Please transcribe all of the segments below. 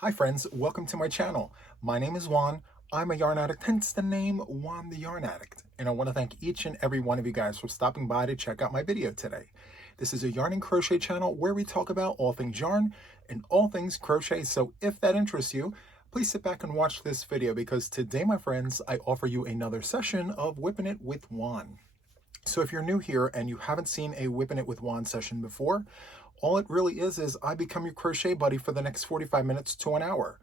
Hi friends, welcome to my channel. My name is Juan. I'm a yarn addict, hence the name Juan the Yarn Addict. And I want to thank each and every one of you guys for stopping by to check out my video today. This is a yarn and crochet channel where we talk about all things yarn and all things crochet. So if that interests you, please sit back and watch this video because today, my friends, I offer you another session of Whipping It with Juan. So if you're new here and you haven't seen a Whipping It with Juan session before, all it really is I become your crochet buddy for the next 45 minutes to an hour.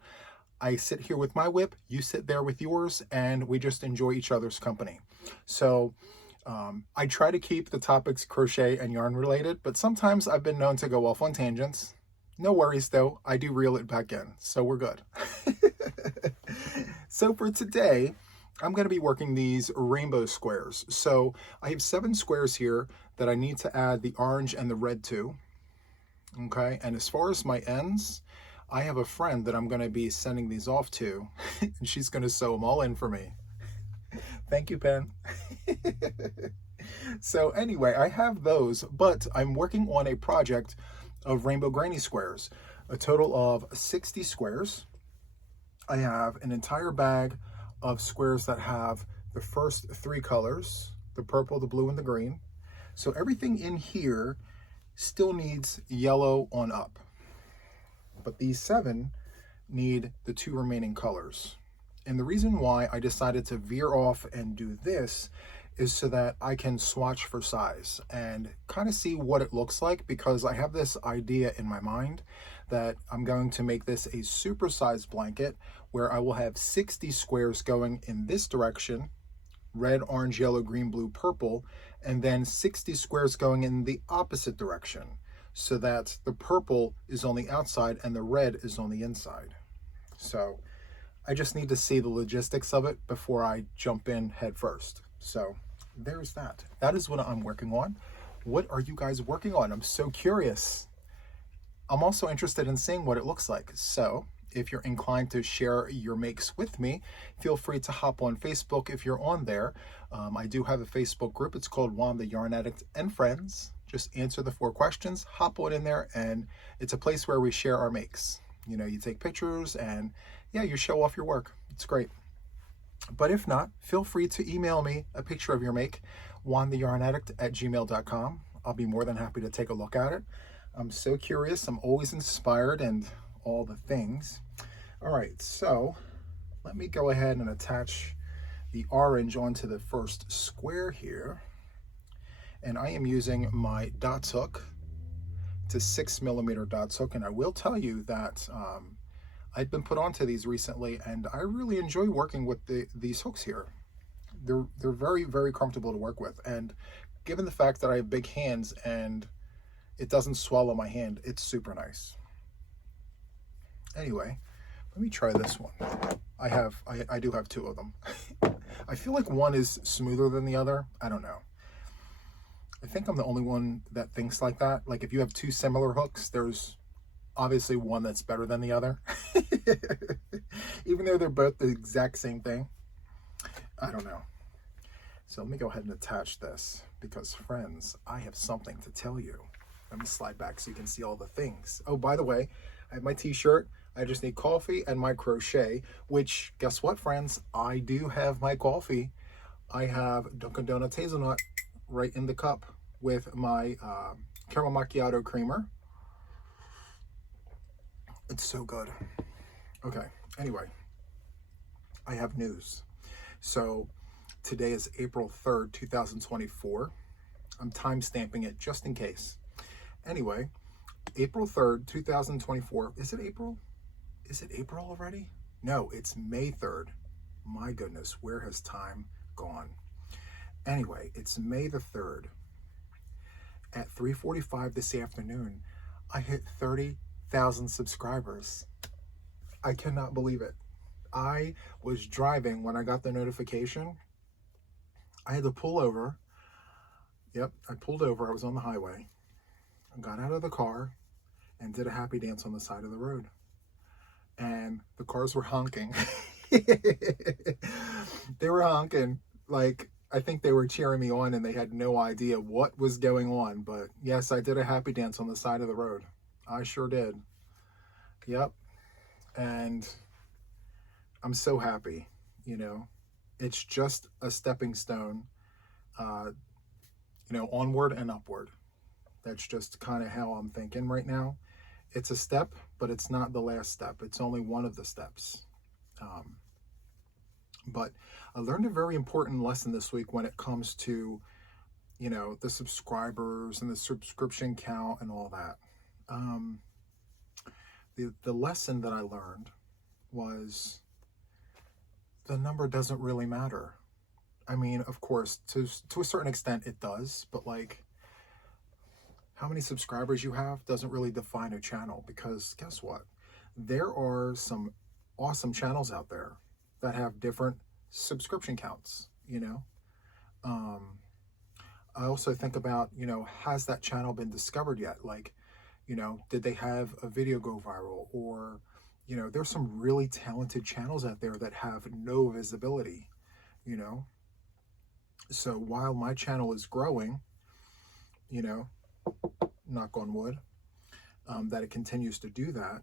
I sit here with my whip, you sit there with yours, and we just enjoy each other's company. So I try to keep the topics crochet and yarn related, but sometimes I've been known to go off on tangents. No worries though, I do reel it back in, so we're good. So for today, I'm going to be working these rainbow squares. So I have 7 squares here that I need to add the orange and the red to. Okay, and as far as my ends, I have a friend that I'm going to be sending these off to, and she's going to sew them all in for me. Thank you, Pen. So anyway, I have those, but I'm working on a project of rainbow granny squares, a total of 60 squares. I have an entire bag of squares that have the first 3 colors, the purple, the blue, and the green. So everything in here still needs yellow on up, but these 7 need the 2 remaining colors. And the reason why I decided to veer off and do this is so that I can swatch for size and kind of see what it looks like, because I have this idea in my mind that I'm going to make this a supersized blanket where I will have 60 squares going in this direction, red, orange, yellow, green, blue, purple, and then 60 squares going in the opposite direction, so that the purple is on the outside and the red is on the inside. So I just need to see the logistics of it before I jump in head first. So there's that. That is what I'm working on. What are you guys working on? I'm so curious. I'm also interested in seeing what it looks like. So if you're inclined to share your makes with me, feel free to hop on Facebook if you're on there. I do have a Facebook group. It's called Juan the Yarn Addict and Friends. Just answer the 4 questions, hop on in there, and it's a place where we share our makes. You know, you take pictures and yeah, you show off your work. It's great. But if not, feel free to email me a picture of your make, JuanTheYarnAddict@gmail.com. I'll be more than happy to take a look at it. I'm so curious. I'm always inspired and all the things. All right, so let me go ahead and attach the orange onto the first square here. And I am using my dots hook. It's a 6mm dots hook, and I will tell you that I've been put onto these recently, and I really enjoy working with these hooks here. They're very, very comfortable to work with, and given the fact that I have big hands and it doesn't swallow my hand, it's super nice. Anyway, let me try this one. I do have 2 of them. I feel like one is smoother than the other. I don't know. I think I'm the only one that thinks like that. Like if you have 2 similar hooks, there's obviously one that's better than the other. Even though they're both the exact same thing. I don't know. So let me go ahead and attach this because, friends, I have something to tell you. Let me slide back so you can see all the things. Oh, by the way, I have my t-shirt. I just need coffee and my crochet, which, guess what, friends? I do have my coffee. I have Dunkin' Donuts hazelnut right in the cup with my caramel macchiato creamer. It's so good. Okay, anyway, I have news. So today is April 3rd, 2024. I'm time stamping it just in case. Anyway, April 3rd, 2024. Is it April? Is it April already? No, it's May 3rd. My goodness, where has time gone? Anyway, it's May the 3rd. At 3:45 this afternoon, I hit 30,000 subscribers. I cannot believe it. I was driving when I got the notification. I had to pull over. Yep, I pulled over. I was on the highway. I got out of the car and did a happy dance on the side of the road. And the cars were honking. They were honking. Like, I think they were cheering me on and they had no idea what was going on. But yes, I did a happy dance on the side of the road. I sure did. Yep. and I'm so happy, you know. It's just a stepping stone, onward and upward. That's just kind of how I'm thinking right now. It's a step, but it's not the last step. It's only one of the steps. But I learned a very important lesson this week when it comes to, the subscribers and the subscription count and all that. The lesson that I learned was the number doesn't really matter. I mean, of course, to a certain extent it does, but like how many subscribers you have doesn't really define a channel, because guess what? There are some awesome channels out there that have different subscription counts, I also think about, has that channel been discovered yet? Like, did they have a video go viral? Or, there's some really talented channels out there that have no visibility, So while my channel is growing, knock on wood, that it continues to do that,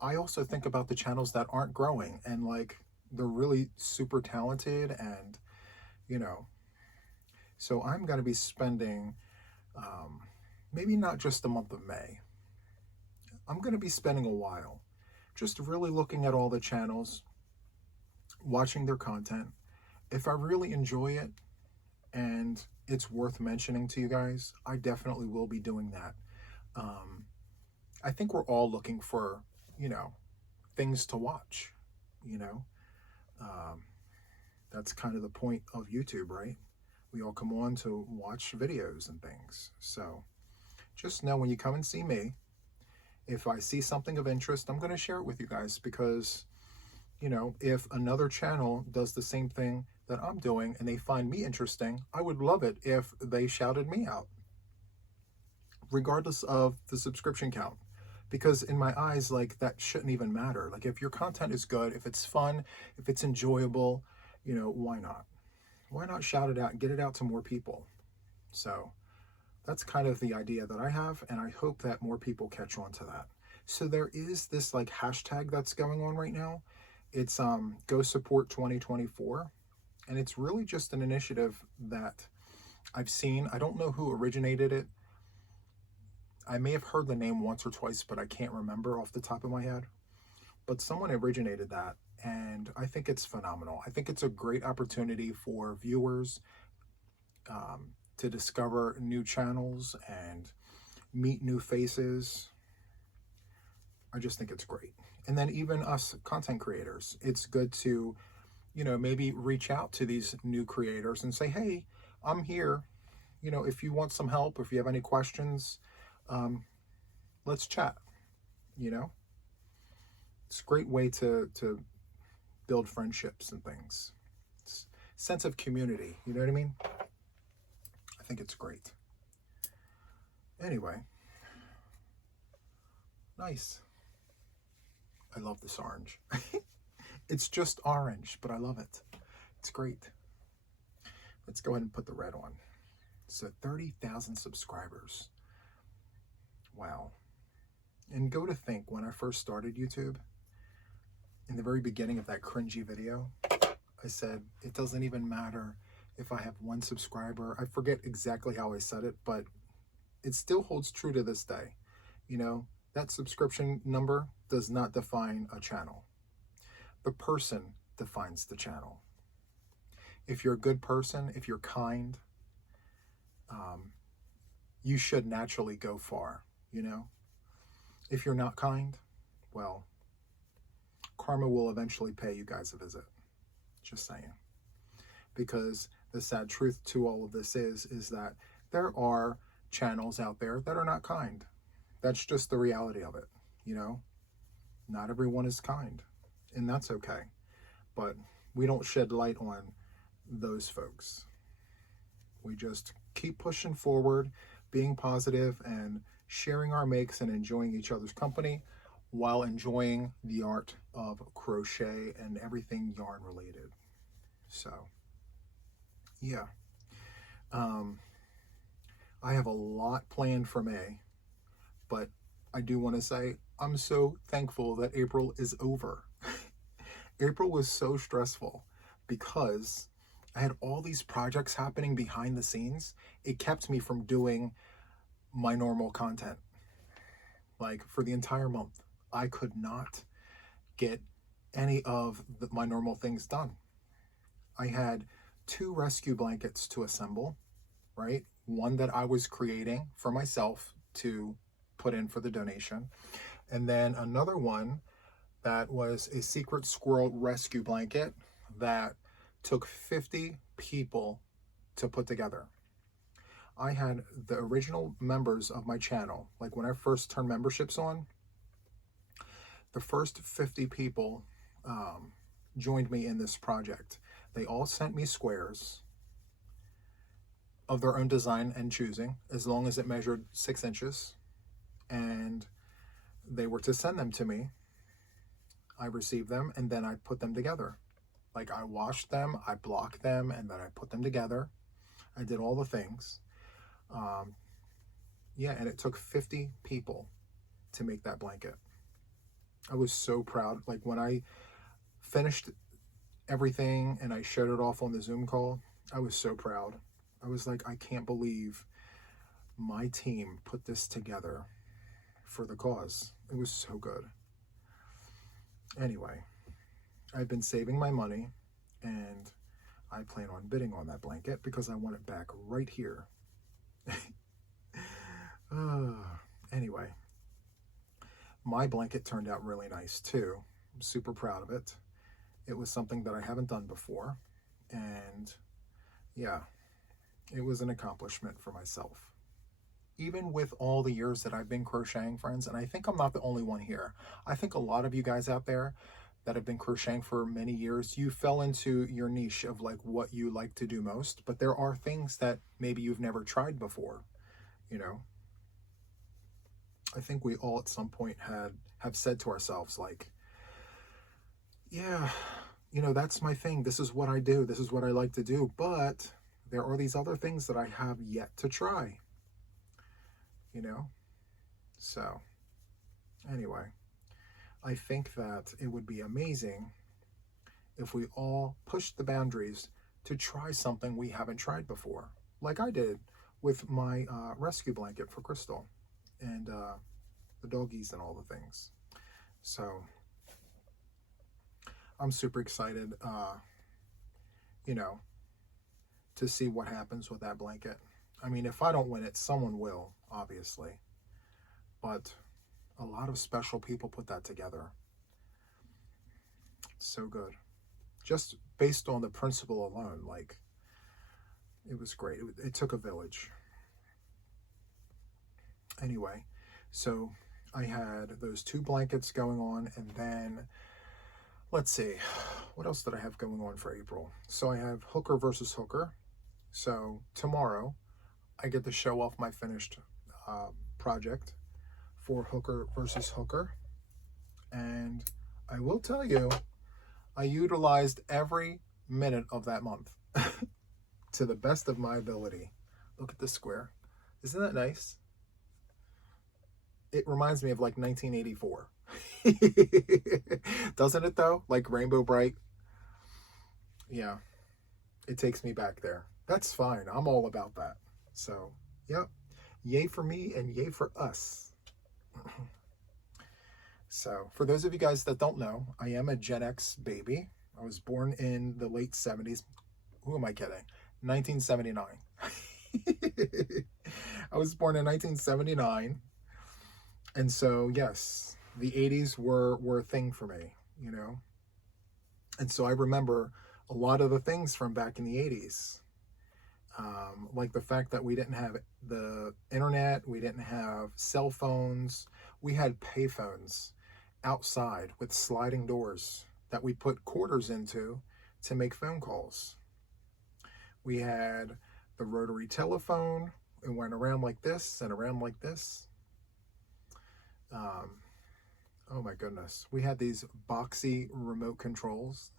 I also think about the channels that aren't growing and like they're really super talented and, so I'm going to be spending maybe not just the month of May. I'm going to be spending a while just really looking at all the channels, watching their content. If I really enjoy it and it's worth mentioning to you guys, I definitely will be doing that. I think we're all looking for, things to watch, that's kind of the point of YouTube, right? We all come on to watch videos and things. So just know when you come and see me, if I see something of interest, I'm going to share it with you guys, because, if another channel does the same thing that I'm doing and they find me interesting, I would love it if they shouted me out, regardless of the subscription count. Because in my eyes, like, that shouldn't even matter. Like, if your content is good, if it's fun, if it's enjoyable, why not? Why not shout it out and get it out to more people? So that's kind of the idea that I have, and I hope that more people catch on to that. So there is this like hashtag that's going on right now. It's Go Support 2024, and it's really just an initiative that I've seen. I don't know who originated it. I may have heard the name once or twice, but I can't remember off the top of my head. But someone originated that, and I think it's phenomenal. I think it's a great opportunity for viewers to discover new channels and meet new faces. I just think it's great. And then even us content creators, it's good to, maybe reach out to these new creators and say, hey, I'm here. If you want some help, if you have any questions, let's chat. It's a great way to build friendships and things. It's sense of community, you know what I mean? I think it's great. Anyway, nice. I love this orange. It's just orange, but I love it. It's great. Let's go ahead and put the red on. So 30,000 subscribers. Wow. And go to think, when I first started YouTube, in the very beginning of that cringy video, I said, it doesn't even matter if I have 1 subscriber. I forget exactly how I said it, but it still holds true to this day. That subscription number does not define a channel. The person defines the channel. If you're a good person, if you're kind, you should naturally go far, If you're not kind, well, karma will eventually pay you guys a visit. Just saying. Because the sad truth to all of this is that there are channels out there that are not kind. That's just the reality of it, Not everyone is kind, and that's okay. But we don't shed light on those folks. We just keep pushing forward, being positive, and sharing our makes and enjoying each other's company while enjoying the art of crochet and everything yarn related. So, yeah. I have a lot planned for May, but I do want to say I'm so thankful that April is over. April was so stressful because I had all these projects happening behind the scenes. It kept me from doing my normal content. Like for the entire month, I could not get any of my normal things done. I had 2 rescue blankets to assemble, right? One that I was creating for myself to put in for the donation, and then another one that was a secret squirrel rescue blanket that took 50 people to put together. I had the original members of my channel, like when I first turned memberships on, the first 50 people joined me in this project. They all sent me squares of their own design and choosing, as long as it measured 6 inches, and they were to send them to me. I received them, and then I put them together. Like I washed them, I blocked them, and then I put them together. I did all the things. Yeah, and it took 50 people to make that blanket. I was so proud. Like when I finished everything and I showed it off on the Zoom call, I was so proud. I was like, I can't believe my team put this together for the cause. It was so good. Anyway, I've been saving my money, and I plan on bidding on that blanket because I want it back right here. Anyway, my blanket turned out really nice too. I'm super proud of it. It was something that I haven't done before, and yeah, it was an accomplishment for myself. Even with all the years that I've been crocheting, friends, and I think I'm not the only one here. I think a lot of you guys out there that have been crocheting for many years, you fell into your niche of like what you like to do most, but there are things that maybe you've never tried before, you know. I think we all at some point have said to ourselves like, yeah, you know, that's my thing. This is what I do. This is what I like to do. But there are these other things that I have yet to try, you know? So anyway, I think that it would be amazing if we all pushed the boundaries to try something we haven't tried before, like I did with my rescue blanket for Crystal and the doggies and all the things. So I'm super excited, you know, to see what happens with that blanket. I mean, if I don't win it, someone will, obviously. But a lot of special people put that together. So good. Just based on the principle alone, like, it was great. It took a village. Anyway, so I had those 2 blankets going on, and then let's see, what else did I have going on for April? So I have hooker versus hooker. So tomorrow I get to show off my finished project for hooker versus hooker. And I will tell you, I utilized every minute of that month to the best of my ability. Look at this square. Isn't that nice? It reminds me of like 1984. Doesn't it though? Like Rainbow Bright. Yeah, it takes me back there. That's fine. I'm all about that. So, yep. Yay for me and yay for us. So, for those of you guys that don't know, I am a Gen X baby. I was born in the late 70s. Who am I kidding? 1979. I was born in 1979. And so, yes, the 80s were a thing for me, you know. And so I remember a lot of the things from back in the 80s. Like the fact that we didn't have the internet, we didn't have cell phones, we had payphones outside with sliding doors that we put quarters into to make phone calls. We had the rotary telephone. It went around like this and around like this. Oh my goodness. We had these boxy remote controls.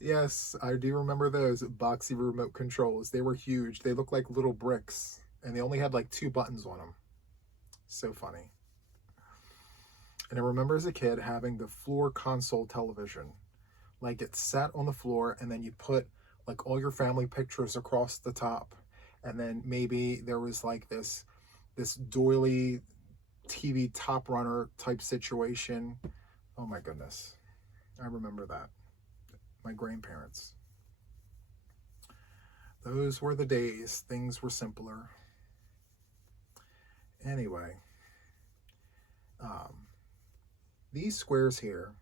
Yes, I do remember those boxy remote controls. They were huge. They looked like little bricks, and they only had like 2 buttons on them. So funny. And I remember as a kid having the floor console television. Like it sat on the floor and then you put like all your family pictures across the top. And then maybe there was like this doily TV top runner type situation. Oh my goodness. I remember that. My grandparents. Those were the days. Things were simpler. Anyway, these squares here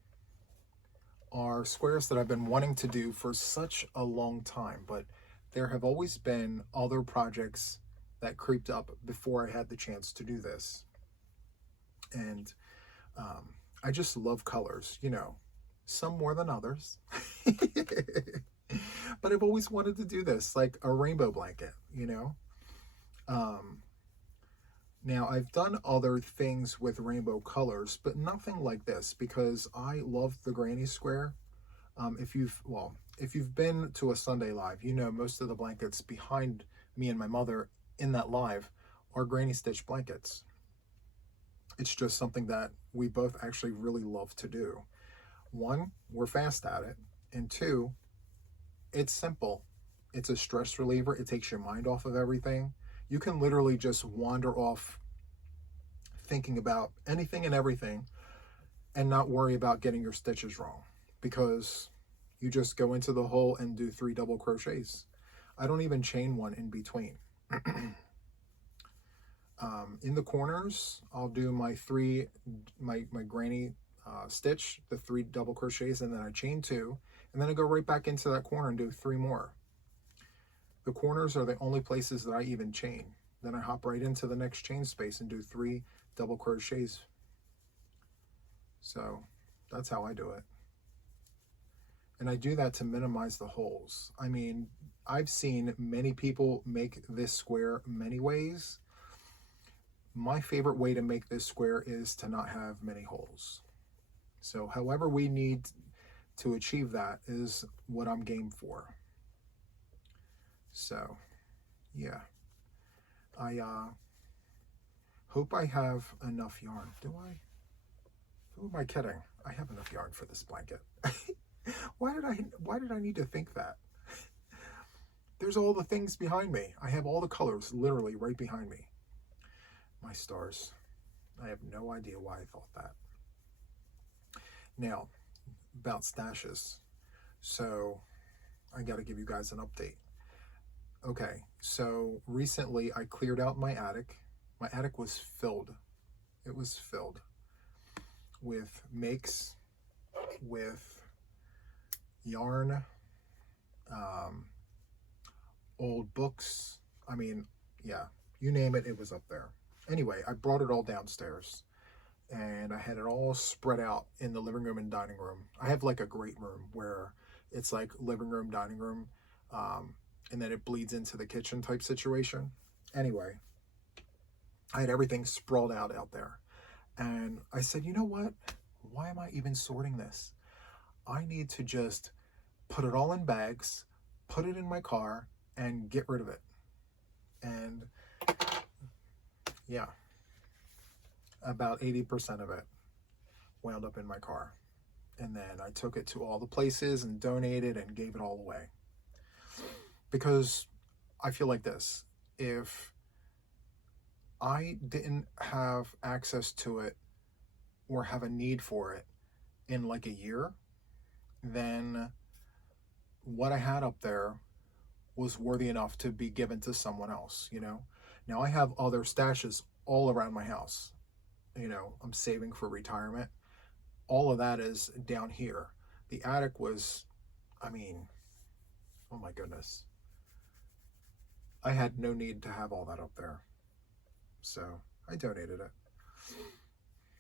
are squares that I've been wanting to do for such a long time, but there have always been other projects that creeped up before I had the chance to do this. And I just love colors, you know, some more than others. But I've always wanted to do this, like a rainbow blanket, you know. Now, I've done other things with rainbow colors, but nothing like this, because I love the granny square. If you've been to a Sunday Live, you know most of the blankets behind me and my mother in that live are granny stitch blankets. It's just something that we both actually really love to do. One, we're fast at it, and two, it's simple. It's a stress reliever. It takes your mind off of everything. You can literally just wander off thinking about anything and everything and not worry about getting your stitches wrong, because you just go into the hole and do 3 double crochets. I don't even chain one in between. In the corners, I'll do my granny stitch, the 3 double crochets, and then I chain 2, and then I go right back into that corner and do 3 more. The corners are the only places that I even chain. Then I hop right into the next chain space and do 3 double crochets. So that's how I do it. And I do that to minimize the holes. I mean, I've seen many people make this square many ways. My favorite way to make this square is to not have many holes. So however we need to achieve that is what I'm game for. So, yeah. I hope I have enough yarn. Do I? Who am I kidding? I have enough yarn for this blanket. Why did I need to think that? There's all the things behind me. I have all the colors literally right behind me. My stars. I have no idea why I thought that. Now, about stashes. So, I got to give you guys an update. Okay, so recently I cleared out my attic. My attic was filled. It was filled with makes, with yarn, old books. I mean, yeah, you name it, it was up there. Anyway, I brought it all downstairs and I had it all spread out in the living room and dining room. I have like a great room where it's like living room, dining room, and then it bleeds into the kitchen type situation. Anyway, I had everything sprawled out there. And I said, you know what? Why am I even sorting this? I need to just put it all in bags, put it in my car, and get rid of it. And yeah, about 80% of it wound up in my car. And then I took it to all the places and donated and gave it all away. Because I feel like this, if I didn't have access to it or have a need for it in like a year, then what I had up there was worthy enough to be given to someone else, you know? Now I have other stashes all around my house. You know, I'm saving for retirement. All of that is down here. The attic was, I mean, oh my goodness. I had no need to have all that up there. So I donated it,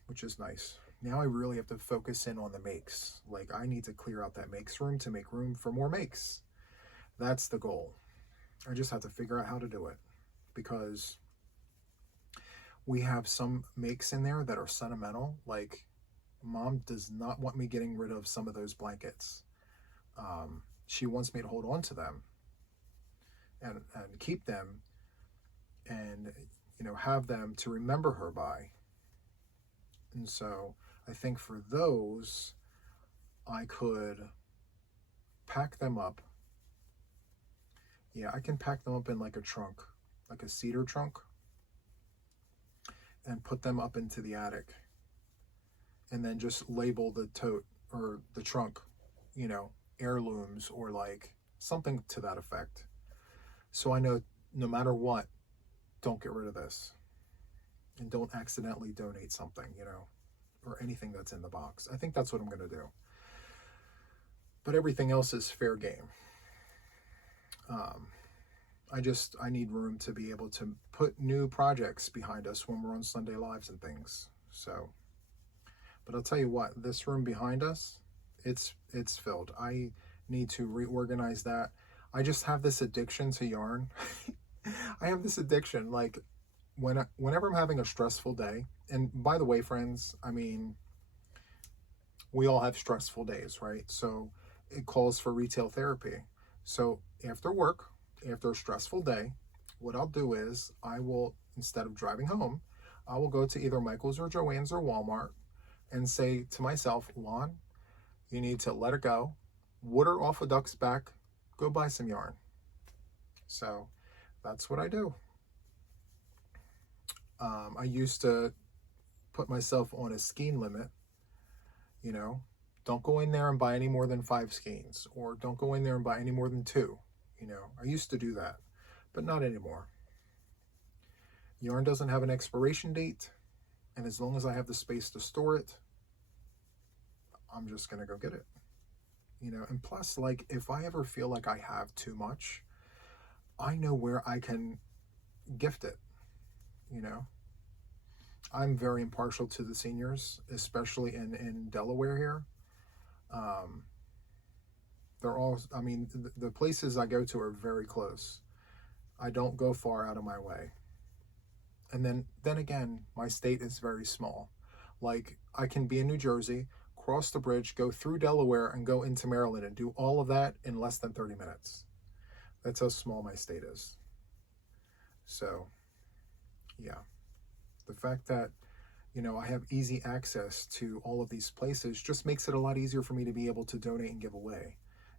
which is nice. Now I really have to focus in on the makes. Like I need to clear out that makes room to make room for more makes. That's the goal. I just have to figure out how to do it, because we have some makes in there that are sentimental. Like Mom does not want me getting rid of some of those blankets. She wants me to hold on to them and keep them and, you know, have them to remember her by. And so I think for those, I could pack them up. Yeah, I can pack them up in like a trunk, like a cedar trunk, and put them up into the attic. And then just label the tote or the trunk, you know, heirlooms or like something to that effect. So I know no matter what, don't get rid of this. And don't accidentally donate something, you know, or anything that's in the box. I think that's what I'm going to do. But everything else is fair game. I need room to be able to put new projects behind us when we're on Sunday Lives and things. So, but I'll tell you what, this room behind us, it's filled. I need to reorganize that. I just have this addiction to yarn. I have this addiction, like whenever I'm having a stressful day, and by the way, friends, I mean, we all have stressful days, right? So it calls for retail therapy. So after work, after a stressful day, what I'll do is I will, instead of driving home, I will go to either Michael's or Joann's or Walmart and say to myself, Juan, you need to let it go, water off a duck's back, go buy some yarn. So that's what I do. I used to put myself on a skein limit, you know, don't go in there and buy any more than 5 skeins, or don't go in there and buy any more than 2. You know, I used to do that, but not anymore. Yarn doesn't have an expiration date, and as long as I have the space to store it, I'm just going to go get it. You know, and plus, like, if I ever feel like I have too much, I know where I can gift it, you know. I'm very impartial to the seniors, especially in Delaware here. They're all, I mean, the places I go to are very close. I don't go far out of my way. And then again, my state is very small. Like, I can be in New Jersey, cross the bridge, go through Delaware, and go into Maryland and do all of that in less than 30 minutes. That's how small my state is. So, yeah. The fact that, you know, I have easy access to all of these places just makes it a lot easier for me to be able to donate and give away,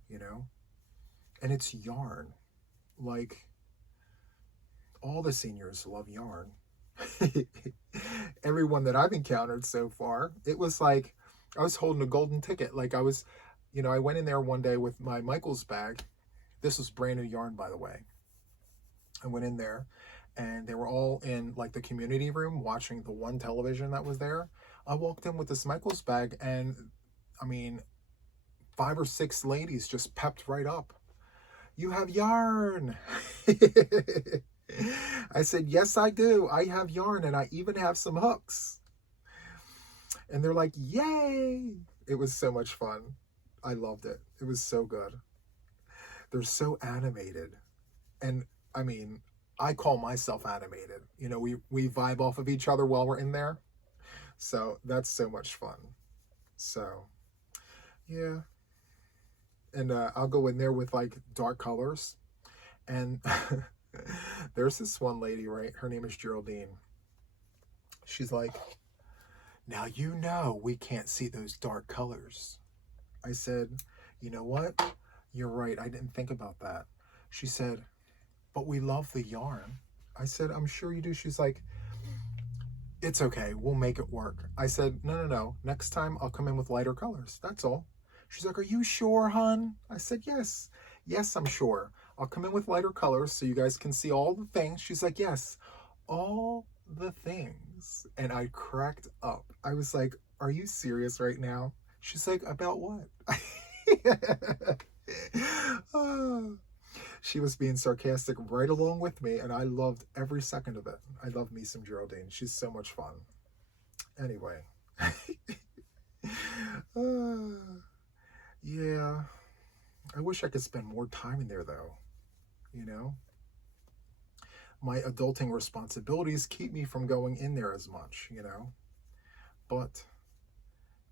you know? And it's yarn. Like, all the seniors love yarn. Everyone that I've encountered so far, it was like I was holding a golden ticket. Like I was, you know, I went in there one day with my Michael's bag. This was brand new yarn, by the way. I went in there and they were all in like the community room watching the one television that was there. I walked in with this Michael's bag and I mean, 5 or 6 ladies just pepped right up. You have yarn. I said, yes, I do. I have yarn and I even have some hooks. And they're like, yay. It was so much fun. I loved it. It was so good. They're so animated. And I mean, I call myself animated. You know, we vibe off of each other while we're in there. So that's so much fun. So, yeah. And I'll go in there with like dark colors. And there's this one lady, right? Her name is Geraldine. She's like, now you know we can't see those dark colors. I said, you know what? You're right. I didn't think about that. She said, but we love the yarn. I said, I'm sure you do. She's like, it's okay. We'll make it work. I said, no. Next time I'll come in with lighter colors. That's all. She's like, are you sure, hon? I said, yes. Yes, I'm sure. I'll come in with lighter colors so you guys can see all the things. She's like, yes, all the things. And I cracked up. I was like, are you serious right now? She's like, about what? She was being sarcastic right along with me, and I loved every second of it. I love me some Geraldine. She's so much fun. Anyway. Yeah. I wish I could spend more time in there, though. You know? My adulting responsibilities keep me from going in there as much, you know? But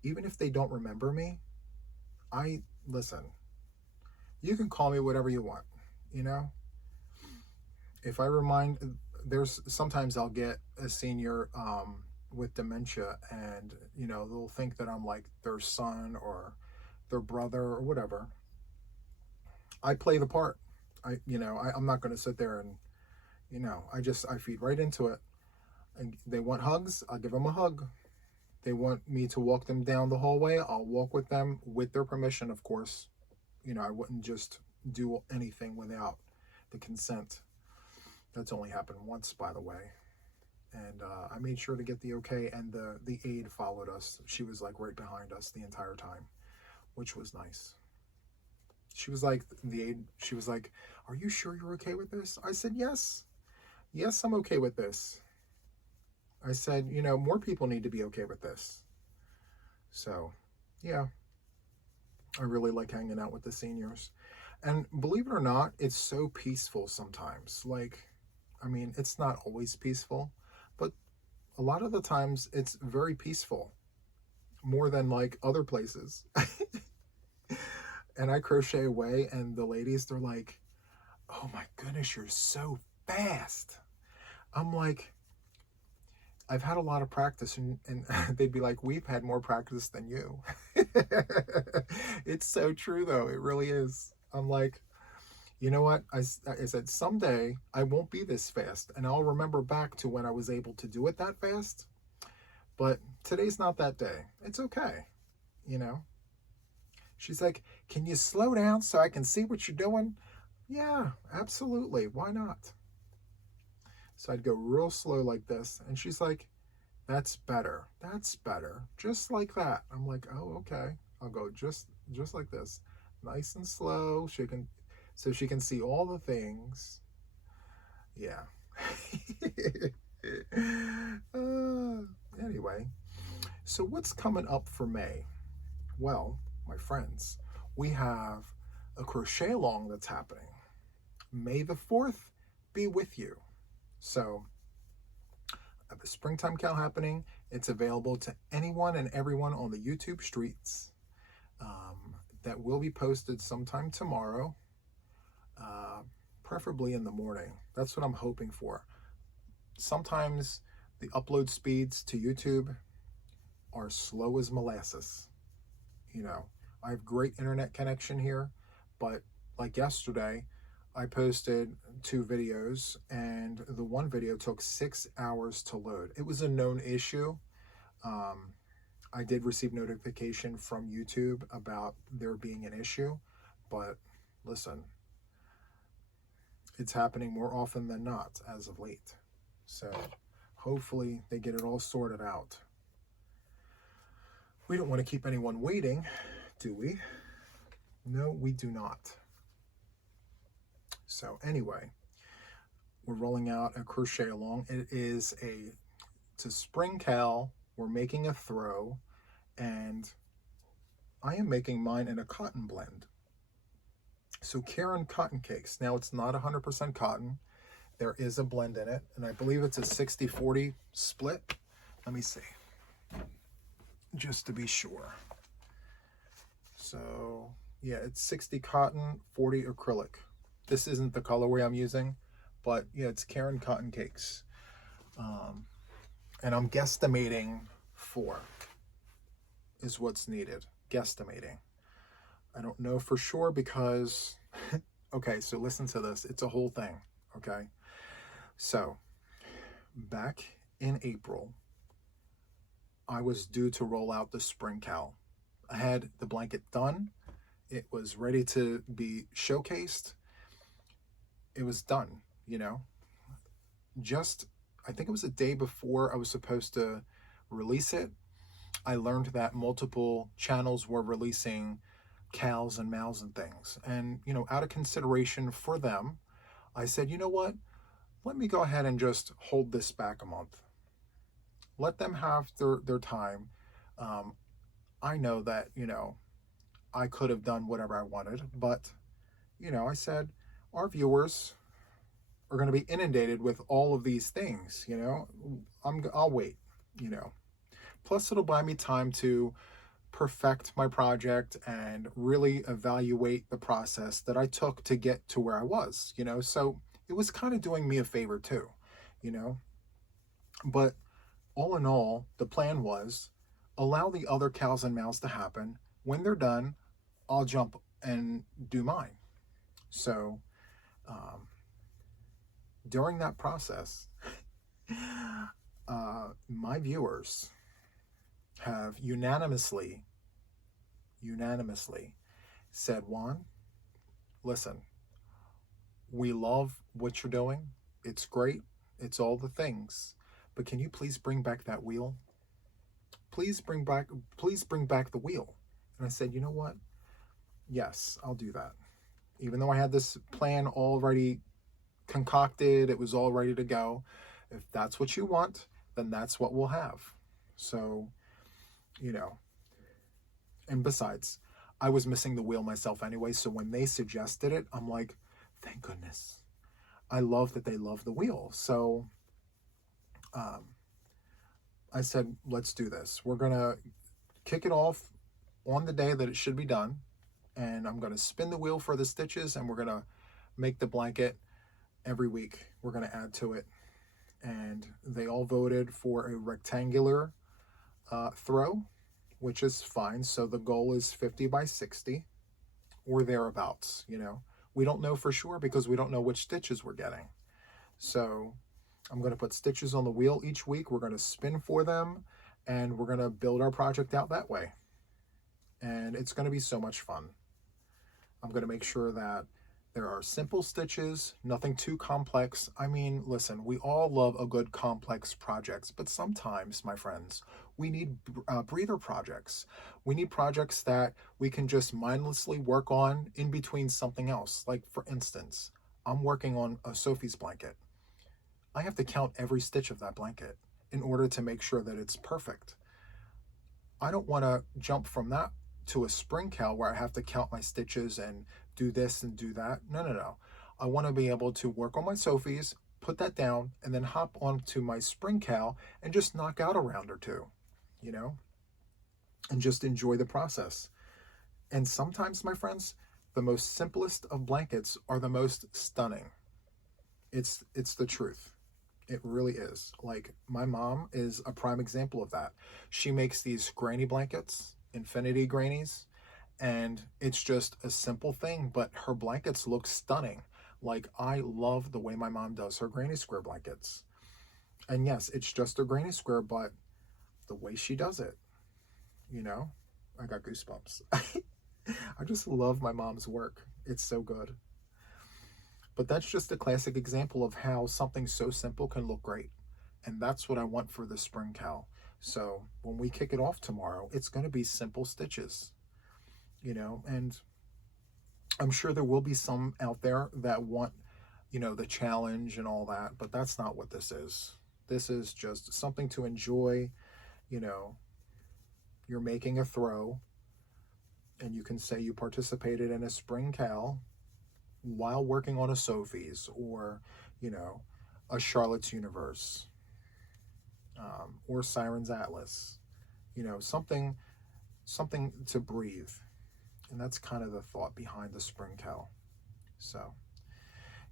even if they don't remember me, listen, you can call me whatever you want, you know? If I sometimes I'll get a senior with dementia, and you know, they'll think that I'm like their son or their brother or whatever. I play the part. I'm not going to sit there and, I feed right into it. And they want hugs, I'll give them a hug. They want me to walk them down the hallway, I'll walk with them with their permission, of course. I wouldn't just do anything without the consent. That's only happened once, by the way. And I made sure to get the okay, and the aide followed us. She was like right behind us the entire time, which was nice. She was like, are you sure you're okay with this? I said, yes, I'm okay with this. I said, more people need to be okay with this. So, yeah, I really like hanging out with the seniors. And believe it or not, it's so peaceful sometimes. Like, I mean, it's not always peaceful, but a lot of the times it's very peaceful, more than like other places. And I crochet away, and the ladies, they're like, oh my goodness, you're so fast. I'm like, I've had a lot of practice, and they'd be like, we've had more practice than you. It's so true, though. It really is. I'm like, you know what? I said, someday I won't be this fast, and I'll remember back to when I was able to do it that fast. But today's not that day. It's okay, She's like, can you slow down so I can see what you're doing? Yeah, absolutely. Why not? So I'd go real slow like this. And she's like, that's better. That's better. Just like that. I'm like, oh, okay. I'll go just like this. Nice and slow. So she can see all the things. Yeah. Anyway, so what's coming up for May? Well, my friends, we have a crochet along that's happening. May the 4th be with you. So I have a springtime cal happening. It's available to anyone and everyone on the YouTube streets. That will be posted sometime tomorrow, preferably in the morning. That's what I'm hoping for. Sometimes the upload speeds to YouTube are slow as molasses. I have great internet connection here, but like yesterday, I posted 2 videos, and the one video took 6 hours to load. It was a known issue. I did receive notification from YouTube about there being an issue, but listen, it's happening more often than not as of late. So hopefully they get it all sorted out. We don't want to keep anyone waiting, do we? No, we do not. So anyway, we're rolling out a crochet along. It's a spring cal. We're making a throw, and I am making mine in a cotton blend. So Karen cotton cakes. Now it's not 100% cotton. There is a blend in it, and I believe it's a 60-40 split. Let me see, just to be sure. So yeah, it's 60 cotton, 40 acrylic. This isn't the colorway I'm using, but yeah, it's Karen cotton cakes. And I'm guesstimating 4 is what's needed. Guesstimating. I don't know for sure because, okay, so listen to this. It's a whole thing, okay? So back in April, I was due to roll out the spring cal. I had the blanket done. It was ready to be showcased. It was done, Just, I think it was a day before I was supposed to release it, I learned that multiple channels were releasing cows and mows and things. And, out of consideration for them, I said, you know what? Let me go ahead and just hold this back a month. Let them have their time. I know that, I could have done whatever I wanted, but, I said, our viewers are going to be inundated with all of these things, I'll wait, Plus, it'll buy me time to perfect my project and really evaluate the process that I took to get to where I was, So it was kind of doing me a favor too, But all in all, the plan was allow the other cows and mows to happen. When they're done, I'll jump and do mine. So during that process, my viewers have unanimously said, Juan, listen, we love what you're doing. It's great. It's all the things. But can you please bring back that wheel? Please bring back the wheel. And I said, you know what? Yes, I'll do that. Even though I had this plan already concocted, it was all ready to go. If that's what you want, then that's what we'll have. So, you know, and besides, I was missing the wheel myself anyway. So when they suggested it, I'm like, thank goodness. I love that they love the wheel. So I said, let's do this. We're going to kick it off on the day that it should be done. And I'm going to spin the wheel for the stitches, and we're going to make the blanket every week. We're going to add to it. And they all voted for a rectangular throw, which is fine. So the goal is 50 by 60 or thereabouts, you know. We don't know for sure because we don't know which stitches we're getting. So I'm going to put stitches on the wheel each week. We're going to spin for them, and we're going to build our project out that way. And it's going to be so much fun. I'm going to make sure that there are simple stitches, nothing too complex. I mean, listen, we all love a good complex projects, but sometimes, my friends, we need breather projects. We need projects that we can just mindlessly work on in between something else. Like, for instance, I'm working on a Sophie's blanket. I have to count every stitch of that blanket in order to make sure that it's perfect. I don't want to jump from that to a spring cowl where I have to count my stitches and do this and do that. No. I want to be able to work on my Sophies, put that down, and then hop onto my spring cowl and just knock out a round or two, you know, and just enjoy the process. And sometimes, my friends, the most simplest of blankets are the most stunning. It's the truth. It really is. Like, my mom is a prime example of that. She makes these granny blankets, infinity grannies, and it's just a simple thing, but her blankets look stunning. Like, I love the way my mom does her granny square blankets. And yes, it's just a granny square, but the way she does it, you know, I got goosebumps. I just love my mom's work. It's so good. But that's just a classic example of how something so simple can look great. And that's what I want for the spring cowl. So when we kick it off tomorrow, it's going to be simple stitches, you know, and I'm sure there will be some out there that want, you know, the challenge and all that, but that's not what this is. This is just something to enjoy. You know, you're making a throw, and you can say you participated in a spring cowl while working on a Sophie's, or, you know, a Charlotte's Universe, or Siren's Atlas, you know, something to breathe. And that's kind of the thought behind the spring cowl. So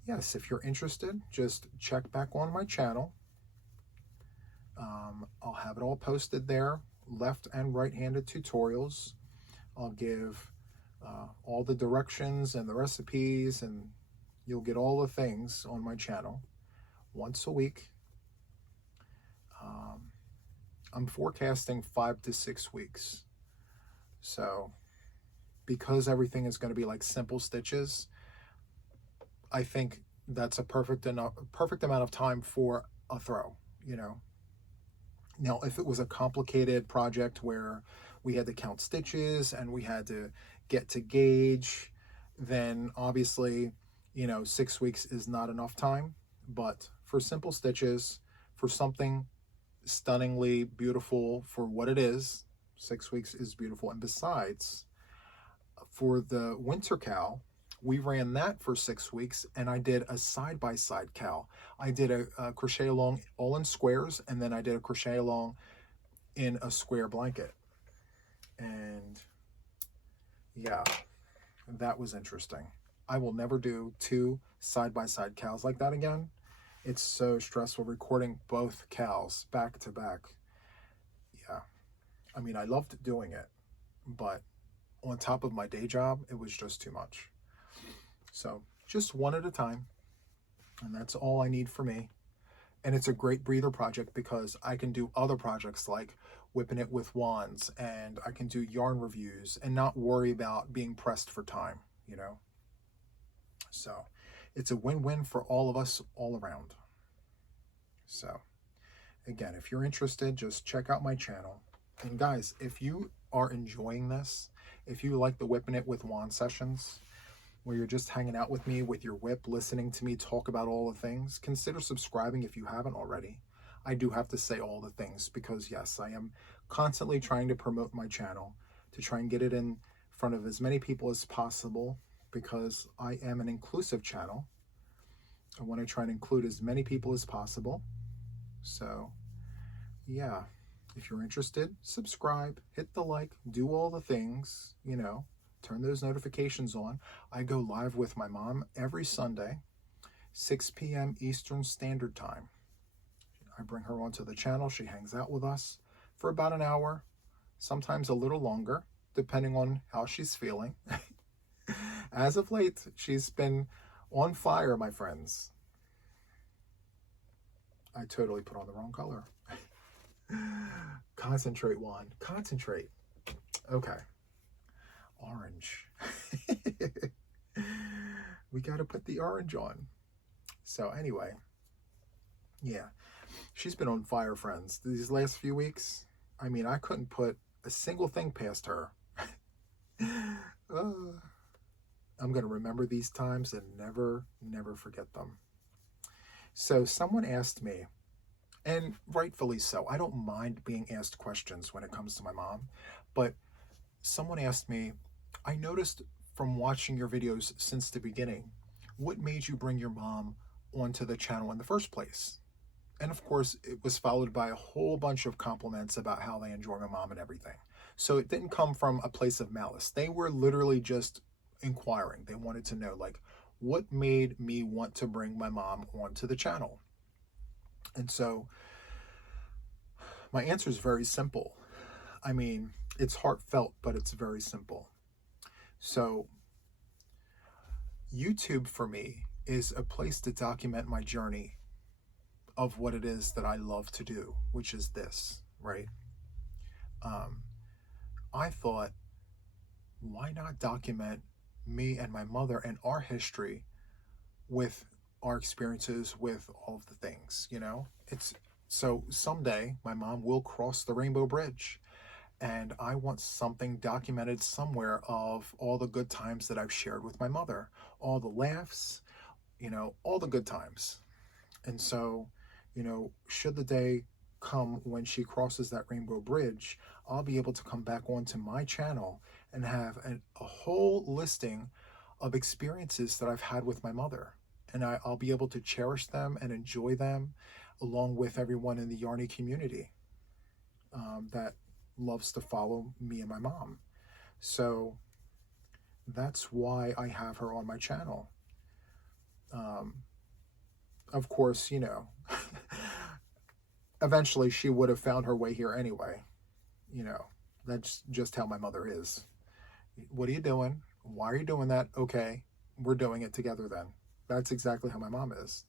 yes, if you're interested, just check back on my channel. I'll have it all posted there, left and right-handed tutorials. I'll give all the directions and the recipes, and you'll get all the things on my channel once a week. I'm forecasting 5 to 6 weeks. So because everything is going to be like simple stitches, I think that's a perfect amount of time for a throw, you know. Now, if it was a complicated project where we had to count stitches and we had to get to gauge, then obviously, you know, 6 weeks is not enough time. But for simple stitches, for something stunningly beautiful for what it is, 6 weeks is beautiful. And besides, for the winter cowl, we ran that for 6 weeks, and I did a side-by-side cowl. I did a crochet along all in squares, and then I did a crochet along in a square blanket. And yeah, that was interesting. I will never do 2 side-by-side cowls like that again. It's so stressful recording both cowls back to back. I mean, I loved doing it, but on top of my day job, it was just too much. So just one at a time. And that's all I need for me. And it's a great breather project because I can do other projects like WIPn it with wands, and I can do yarn reviews and not worry about being pressed for time, you know? So it's a win-win for all of us all around. So again, if you're interested, just check out my channel. And guys, if you are enjoying this, if you like the WIPn it with wand sessions, where you're just hanging out with me with your whip, listening to me talk about all the things, consider subscribing if you haven't already. I do have to say all the things because yes, I am constantly trying to promote my channel to try and get it in front of as many people as possible because I am an inclusive channel. I want to try and include as many people as possible. So yeah, if you're interested, subscribe, hit the like, do all the things, you know, turn those notifications on. I go live with my mom every Sunday, 6 p.m. Eastern Standard Time. I bring her onto the channel. She hangs out with us for about an hour, sometimes a little longer, depending on how she's feeling. As of late, she's been on fire, my friends. I totally put on the wrong color. Concentrate, Juan. Concentrate. Okay. Orange. We got to put the orange on. So anyway, yeah, she's been on fire, friends. These last few weeks, I mean, I couldn't put a single thing past her. I'm going to remember these times and never forget them. So someone asked me, and rightfully so, I don't mind being asked questions when it comes to my mom, but someone asked me, I noticed from watching your videos since the beginning, what made you bring your mom onto the channel in the first place? And of course, it was followed by a whole bunch of compliments about how they enjoy my mom and everything. So it didn't come from a place of malice. They were literally just inquiring. They wanted to know, like, what made me want to bring my mom onto the channel? And so my answer is very simple. I mean, it's heartfelt, but it's very simple. So YouTube for me is a place to document my journey of what it is that I love to do, which is this, right? I thought, why not document me and my mother and our history with our experiences with all of the things, you know? It's so someday my mom will cross the Rainbow Bridge, and I want something documented somewhere of all the good times that I've shared with my mother, all the laughs, you know, all the good times. And so, you know, should the day come when she crosses that Rainbow Bridge, I'll be able to come back onto my channel and have a whole listing of experiences that I've had with my mother. And I'll be able to cherish them and enjoy them along with everyone in the Yarny community that loves to follow me and my mom. So that's why I have her on my channel. Of course, you know, eventually she would have found her way here anyway. You know, that's just how my mother is. What are you doing? Why are you doing that? Okay, we're doing it together then. That's exactly how my mom is.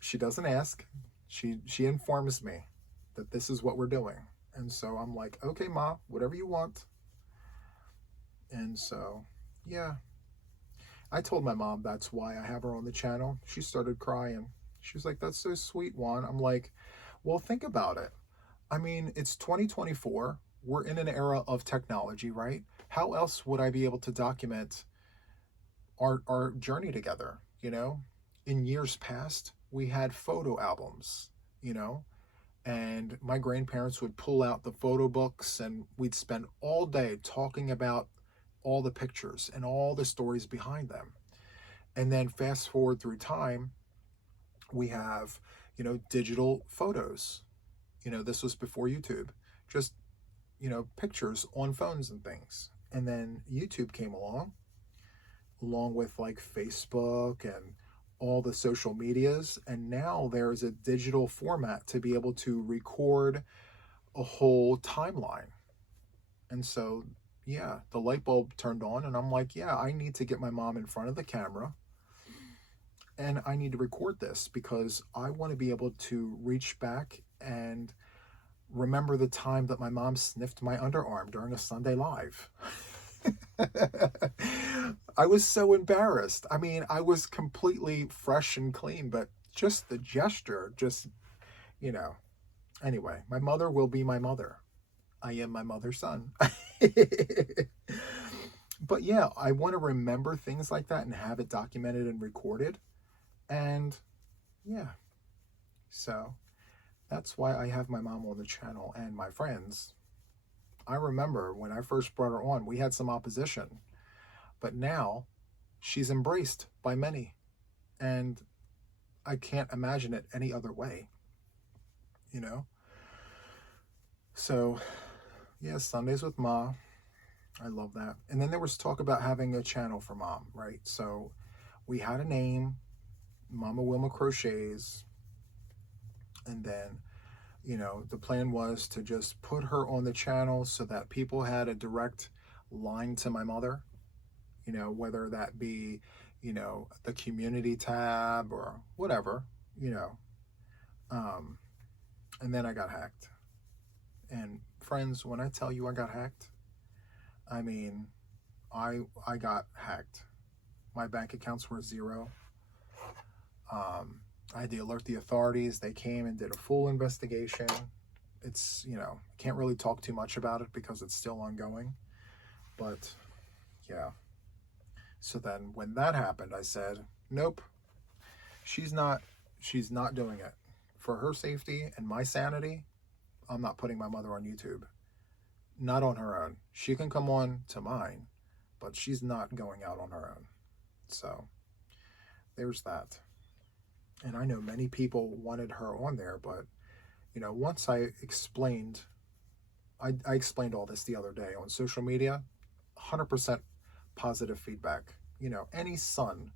She doesn't ask. She informs me that this is what we're doing. And so I'm like, okay, Ma, whatever you want. And so, yeah. I told my mom that's why I have her on the channel. She started crying. She was like, that's so sweet, Juan. I'm like, well, think about it. I mean, it's 2024. We're in an era of technology, right? How else would I be able to document our journey together, you know? In years past, we had photo albums, you know? And my grandparents would pull out the photo books and we'd spend all day talking about all the pictures and all the stories behind them. And then fast forward through time, we have, you know, digital photos. You know, this was before YouTube, just, you know, pictures on phones and things. And then YouTube came along with like Facebook and all the social medias. And now there's a digital format to be able to record a whole timeline. And so, yeah, the light bulb turned on, and I'm like, yeah, I need to get my mom in front of the camera, and I need to record this because I want to be able to reach back and remember the time that my mom sniffed my underarm during a Sunday Live. I was so embarrassed. I mean, I was completely fresh and clean, but just the gesture, just, you know. Anyway, my mother will be my mother. I am my mother's son. But yeah, I want to remember things like that and have it documented and recorded. And yeah, so that's why I have my mom on the channel and my friends. I remember when I first brought her on, we had some opposition, but now she's embraced by many, and I can't imagine it any other way, you know? So yeah, Sundays with Ma, I love that. And then there was talk about having a channel for Mom, right? So we had a name, Mama Wilma Crochets, and then, you know, the plan was to just put her on the channel so that people had a direct line to my mother, you know, whether that be, you know, the community tab or whatever, you know. And then I got hacked. And friends, when I tell you I got hacked, I mean, I got hacked. My bank accounts were zero. I had to alert the authorities. They came and did a full investigation. It's, you know, can't really talk too much about it because it's still ongoing. But yeah. So then when that happened, I said, nope, she's not doing it. For her safety and my sanity, I'm not putting my mother on YouTube. Not on her own. She can come on to mine, but she's not going out on her own. So there's that. And I know many people wanted her on there, but, you know, once I explained all this the other day on social media, 100% positive feedback. You know, any son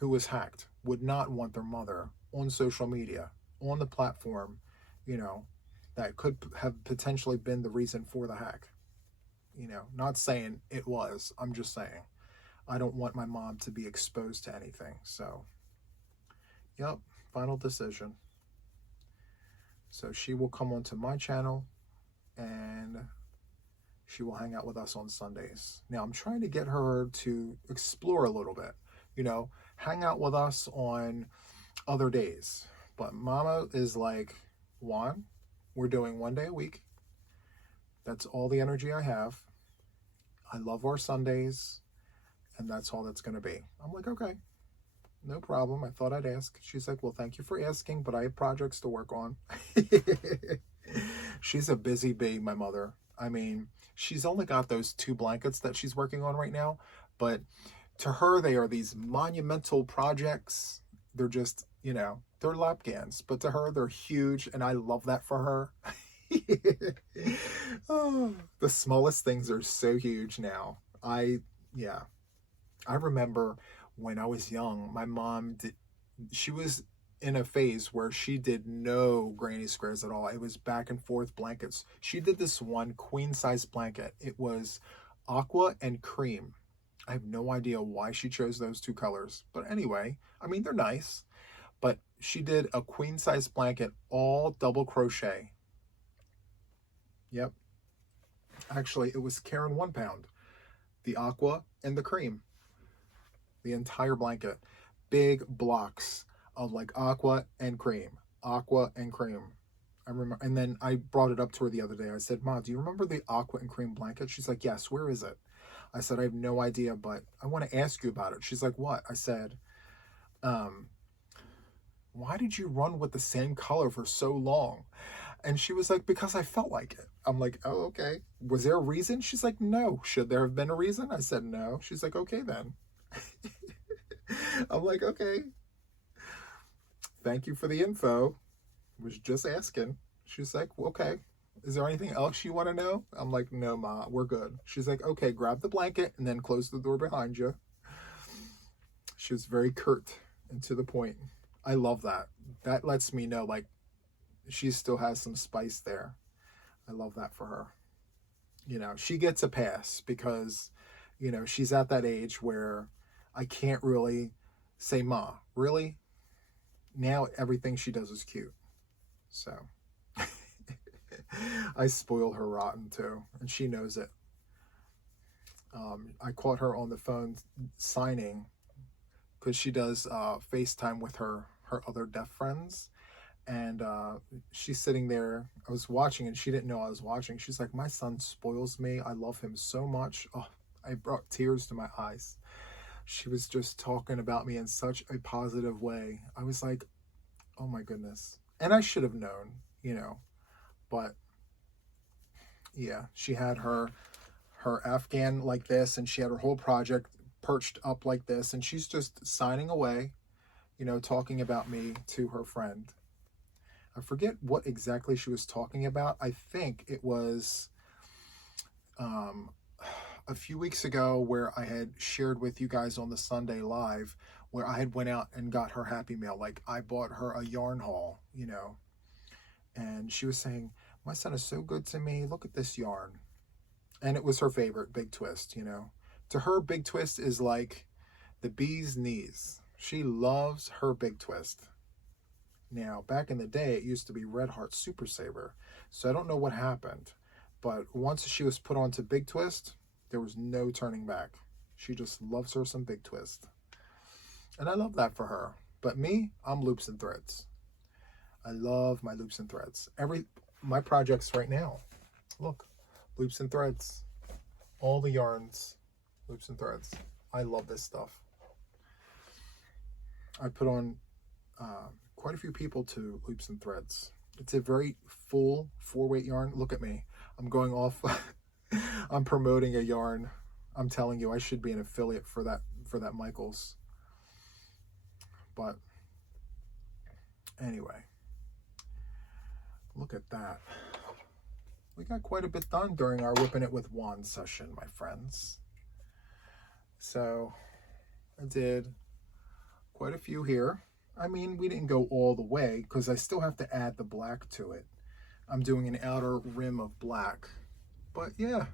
who was hacked would not want their mother on social media, on the platform, you know, that could have potentially been the reason for the hack. You know, not saying it was, I'm just saying I don't want my mom to be exposed to anything. So, yep, final decision. So she will come onto my channel and she will hang out with us on Sundays. Now I'm trying to get her to explore a little bit, you know, hang out with us on other days. But Mama is like, Juan, we're doing 1 day a week. That's all the energy I have. I love our Sundays, and that's all that's going to be. I'm like, okay, no problem. I thought I'd ask. She's like, well, thank you for asking, but I have projects to work on. She's a busy bee, my mother. I mean, she's only got those 2 blankets that she's working on right now, but to her, they are these monumental projects. They're just, you know, they're lapgans, but to her, they're huge, and I love that for her. Oh, the smallest things are so huge now. I remember when I was young, my mom she was in a phase where she did no granny squares at all. It was back and forth blankets. She did this one queen size blanket. It was aqua and cream. I have no idea why she chose those 2 colors, but anyway, I mean, they're nice. But she did a queen size blanket, all double crochet. Yep. Actually, it was Karen 1 pound, the aqua and the cream, the entire blanket, big blocks of like aqua and cream. I remember, and then I brought it up to her the other day. I said, Ma, do you remember the aqua and cream blanket? She's like, yes, where is it? I said, I have no idea, but I want to ask you about it. She's like, what? I said, why did you run with the same color for so long? And she was like, because I felt like it. I'm like, oh, okay. Was there a reason? She's like, no. Should there have been a reason? I said, no. She's like, okay, then. I'm like, okay. Thank you for the info. Was just asking. She's like, okay. Is there anything else you want to know? I'm like, no, Ma, we're good. She's like, okay, grab the blanket and then close the door behind you. She was very curt and to the point. I love that. That lets me know, like, she still has some spice there. I love that for her. You know, she gets a pass because, you know, she's at that age where I can't really say, Ma, really? Now everything she does is cute. So I spoil her rotten too, and she knows it. I caught her on the phone signing because she does FaceTime with her other deaf friends. And she's sitting there. I was watching and she didn't know I was watching. She's like, my son spoils me. I love him so much. Oh, I brought tears to my eyes. She was just talking about me in such a positive way. I was like, oh my goodness. And I should have known, you know, but yeah, she had her Afghan like this, and she had her whole project perched up like this, and she's just signing away, you know, talking about me to her friend. I forget what exactly she was talking about. I think it was a few weeks ago where I had shared with you guys on the Sunday Live where I had went out and got her Happy Mail. Like, I bought her a yarn haul, you know, and she was saying, my son is so good to me. Look at this yarn. And it was her favorite, Big Twist, you know. To her, Big Twist is like the bee's knees. She loves her Big Twist. Now, back in the day, it used to be Red Heart Super Saver. So I don't know what happened. But once she was put onto Big Twist, there was no turning back. She just loves her some Big Twist. And I love that for her. But me, I'm loops and threads. I love my loops and threads. My projects right now, look, loops and threads. All the yarns, loops and threads. I love this stuff. I put on quite a few people to loops and threads. It's a very full 4-weight yarn. Look at me. I'm going off. I'm promoting a yarn. I'm telling you, I should be an affiliate for that Michaels. But anyway, look at that. We got quite a bit done during our Whipping It with Juan session, my friends. So I did quite a few here. I mean, we didn't go all the way because I still have to add the black to it. I'm doing an outer rim of black. But yeah,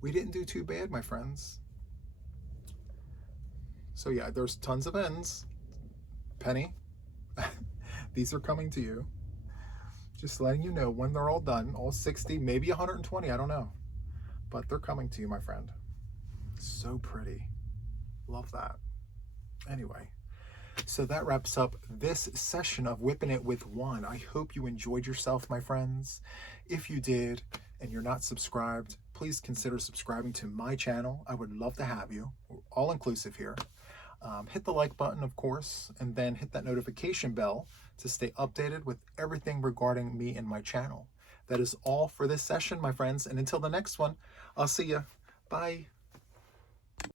we didn't do too bad, my friends. So yeah, there's tons of ends. Penny, these are coming to you. Just letting you know when they're all done, all 60, maybe 120, I don't know. But they're coming to you, my friend. So pretty. Love that. Anyway, so that wraps up this session of Whipping It with Juan. I hope you enjoyed yourself, my friends. If you did and you're not subscribed, please consider subscribing to my channel. I would love to have you. All inclusive here. Hit the like button, of course, and then hit that notification bell to stay updated with everything regarding me and my channel. That is all for this session, my friends. And until the next one, I'll see you. Bye.